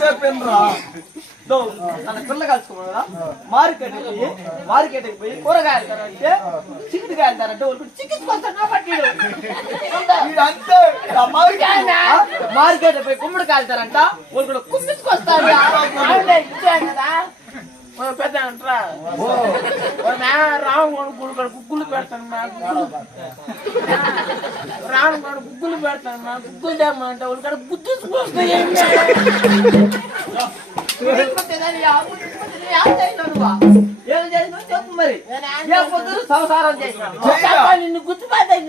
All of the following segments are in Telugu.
చెప్పిండ్రా పిల్ల కలుసుకోమన్నా మార్కెట్కి పోయి కూరగాయలు తారంటే చికెన్ తారంటే చికెన్ అంతే మార్కెట్ పోయి గుమ్మడికాయలు తారంట వాళ్ళు కూడా కుమ్మించుకొస్తారు కదా పెద్ద అంటారా రాము గుగ్గులు పెడతాను మా గుగ్గులు రాము గుగ్గులు పెడతాను మా గుగ్గులు తెమ్మంటే వాళ్ళు కూడా గుర్తుంచుకొస్తాయి చెప్పు మరి సంసారం చేసిన నిన్ను గుర్తుపడతాయి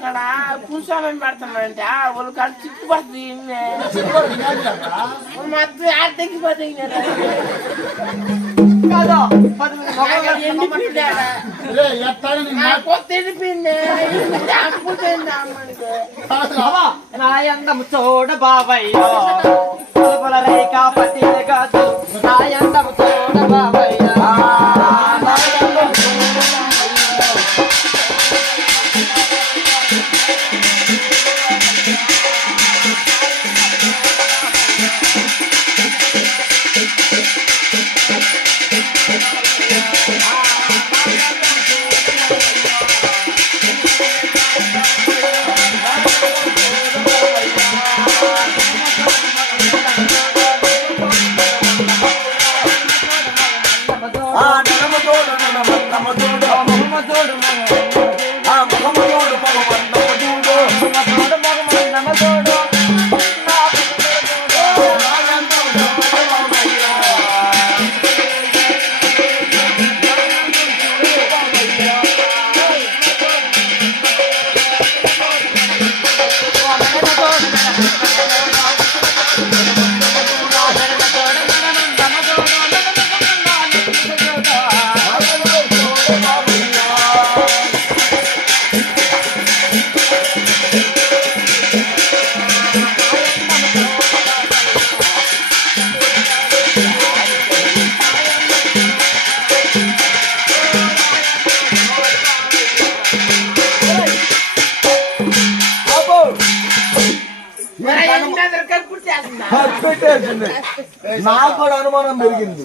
కదా కూర్చోని పెడతామంటే వాళ్ళు కాదు చిక్కుపడుతుంది తెగిపోతాయి నాయందము చూడ బాబయ్యో రేఖ పతి కాదు నాయందము చూడ బాబయ్యో నాకు కూడా అనుమానం పెరిగింది.